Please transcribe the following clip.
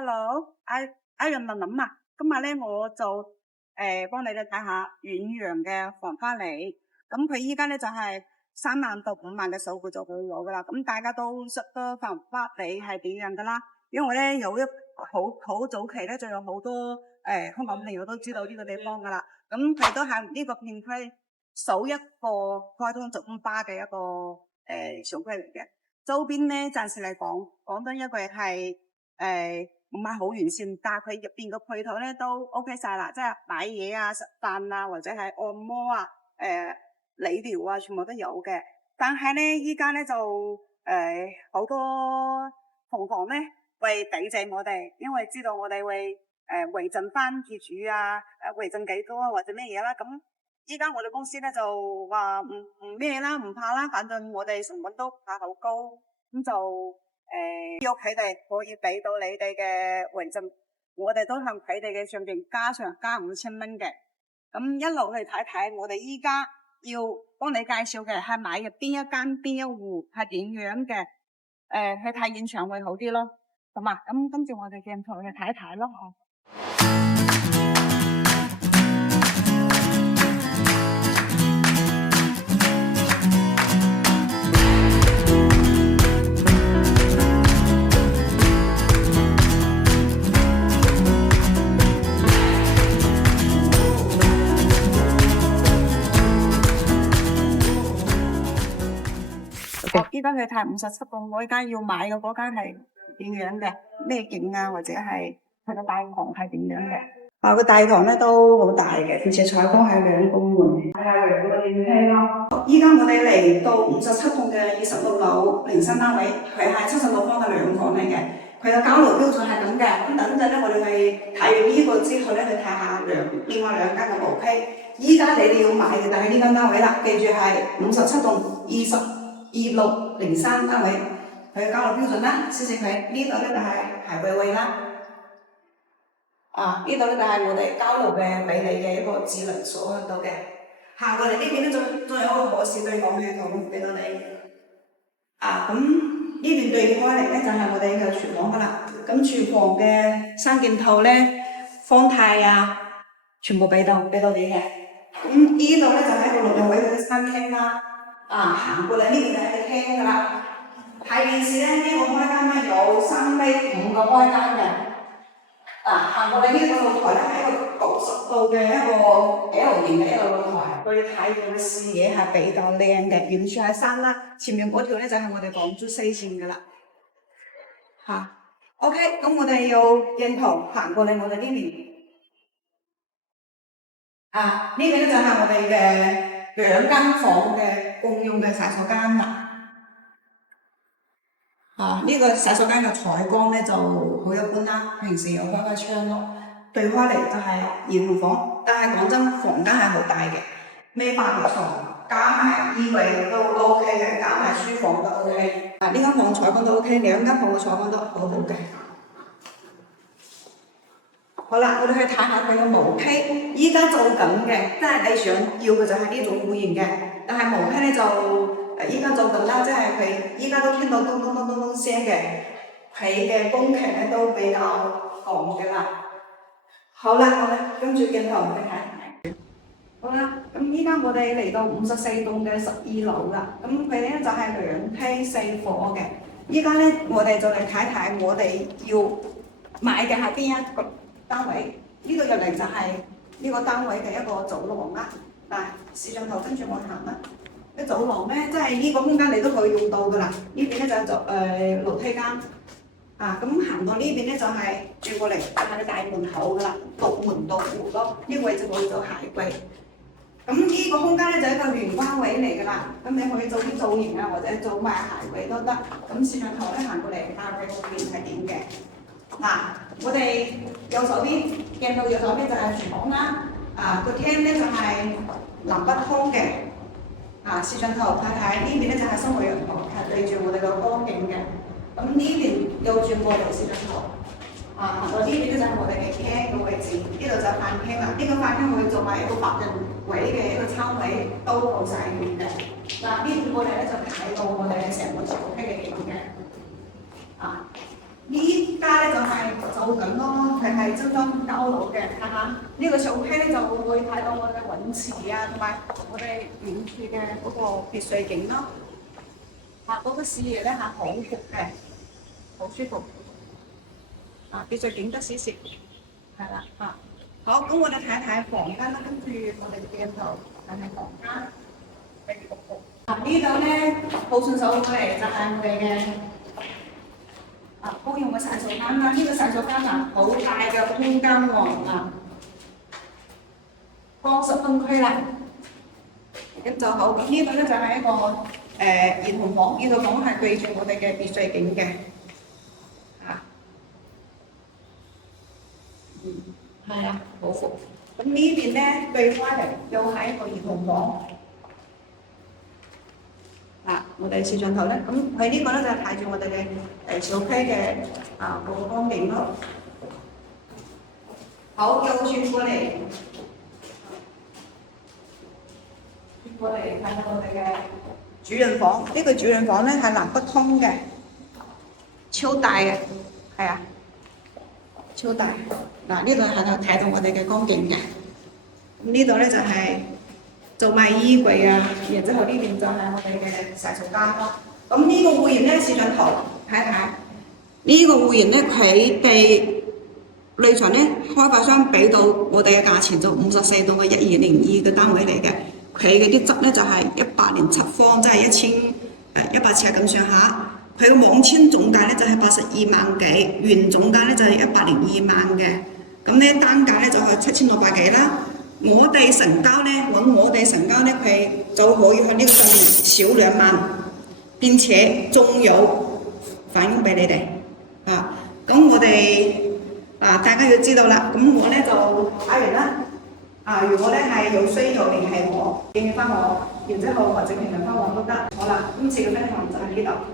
Hello，人林林啊，今日咧我就幫你哋睇下遠洋嘅防花梨，咁佢依家咧就係3萬到5萬嘅數據就會有噶啦，咁大家都識得防花梨係點樣噶啦，因為咧有好早期咧就有好多香港朋友都知道呢個地方噶啦，咁佢都係呢個片區首一個開通直通巴嘅一個小區嚟嘅，周邊咧暫時嚟講得一句係唔係好完善，但係佢入邊個配套咧都 OK 晒啦，即係買嘢啊、食飯啊，或者係按摩啊、理療啊，全部都有嘅。但係咧，依家咧就好多同行咧會抵制我哋，因為知道我哋會回贈翻業主啊、回贈幾多啊或者咩嘢啦。咁依家我哋公司咧就話唔咩啦，唔怕啦，反正我哋成本都怕好高，咁就要佢哋可以俾到你哋嘅回贈，我哋都向佢哋嘅上邊加5000蚊嘅。咁一路嚟睇睇，我哋依家要幫你介紹嘅係買入邊一間邊一戶係點樣嘅，去睇現場會好啲咯。咁啊，咁跟住我哋鏡頭去睇一睇咯。依家去睇57棟，我依家要買嘅嗰間係點樣嘅？咩景啊，或者係佢個大堂係點樣嘅？個大堂咧都好大嘅，而且採光係2個門，係2個電梯咯。依家我哋嚟到57棟嘅26樓03單位，佢係76方嘅2房嚟嘅，佢嘅交樓標準係咁嘅。咁等陣咧，我哋去睇完呢個之後咧，去睇下另外2間嘅毛坯。依家你哋要買嘅就係呢間單位啦，記住係57棟2603單位，佢嘅交樓標準啦，謝謝佢。呢度咧就係鞋櫃位啦。呢度咧就係我哋交樓嘅俾你嘅一個智能鎖喺度嘅。行過嚟呢邊咧仲有一個可視對講嘅系統俾到你。咁呢邊對開嚟咧就係我哋嘅廚房噶啦。咁廚房嘅3件套咧，方太啊，全部俾到你嘅。咁呢度咧就係一個6人位嘅餐廳啦。行過嚟呢邊就係廳噶啦。睇電視咧，呢個開間咧有3米5個開間嘅。行過嚟呢個露台咧係一個90度嘅一個 L 型嘅一個露台，對太陽嘅視野係比較靚嘅，遠處係山啦，前面嗰條咧就係我哋廣珠西線噶啦。OK， 咁我哋有鏡頭行過嚟我哋呢邊。呢邊咧就係我哋嘅2間房嘅共用嘅洗手間啦。呢個洗手間嘅採光咧就好一般啦，平時有開窗咯。對開嚟就係2號房，但係講真，房間係好大嘅，孭8個床，加埋衣櫃都 OK 嘅，加埋書房都 OK。呢間房採光都 OK，2間房嘅採光都好好嘅。好啦，我哋去睇下佢嘅毛坯，依家做緊嘅，即係你想要嘅就係呢種戶型嘅，但係毛坯咧就依家做緊啦，即係佢依家都聽到咚咚咚咚咚聲嘅，佢嘅工期咧都比較趕嘅啦。好啦，跟住鏡頭我哋睇。好啦，咁依家我哋嚟到54棟嘅12樓啦，咁佢咧就係2梯4伙嘅。依家咧我哋就嚟睇睇我哋要買嘅係邊一個單位。呢個入嚟就係呢個單位嘅一個走廊啦。攝像頭跟住我行啦。啲走廊咧，即係呢個空間你都可以用到噶啦。呢邊咧就係樓梯間。咁行到呢邊咧就係轉過嚟就係大門口噶啦，獨門獨戶咯。呢個位置可以做鞋櫃。咁呢個空間咧就係一個玄關位嚟噶啦。咁你可以做啲造型啊，或者做埋鞋櫃都得。咁攝像頭咧行過嚟，大概個邊係點嘅？我哋右手邊鏡頭右手邊就係廚房啦。個廳咧就係南北通嘅。攝像頭睇睇呢邊咧就係生活陽台，係對住我哋個光景嘅。咁呢邊又轉過嚟攝像頭。行到呢邊咧就係我哋嘅廳嘅位置，呢度就係飯廳啦。呢個飯廳可以做埋一個白人位嘅一個餐位，都好細面嘅。呢邊過嚟咧就睇到我哋成個小區嘅景嘅。呢家咧就係走咁咯，係真真交流嘅，睇下呢個小溪咧就會睇到我嘅泳池啊，同埋我哋遠處嘅嗰個別墅景咯。嗰個視野咧好闊嘅，好舒服。別墅景得少少，係啦好，咁我哋睇一睇房間啦，跟住我哋鏡頭睇睇房間。呢度咧好順手過嚟就係我哋嘅公用嘅洗手間啦。呢個洗手間好大嘅空間喎放濕分區啦。咁就好。咁呢度咧就係一個兒童房，兒童房係對住我哋嘅別墅景嘅。係啊，好服。咁呢邊咧對開嚟又係一個兒童房。我哋攝像頭咧，咁佢呢個咧就係睇住我哋嘅小溪嘅個光景咯。好，又轉過嚟，睇下我哋嘅主人房。呢個主人房咧係南北通嘅，超大嘅，係啊，超大。呢度係睇到我哋嘅光景嘅。咁呢度咧就係做賣衣櫃啊，然之後呢邊就係我哋嘅洗手間咯。咁呢個會員咧，攝像頭睇一睇，呢個會員咧佢哋類場咧開發商俾到我哋嘅價錢就54棟嘅1202嘅單位嚟嘅，佢嘅啲質咧就係107方，即係1100尺咁上下。佢嘅網簽總價咧就係82萬幾，原總價咧就係102萬嘅。咁咧單價咧就係7600幾啦。我哋成交咧，佢就可以喺呢個上面少2萬，並且仲有返佣俾你哋。咁我哋大家要知道啦。咁我咧就打完啦。如果咧係有需要聯繫我，建議翻我，然之後或者聯繫翻我都得。好啦，今次嘅分享就喺呢度。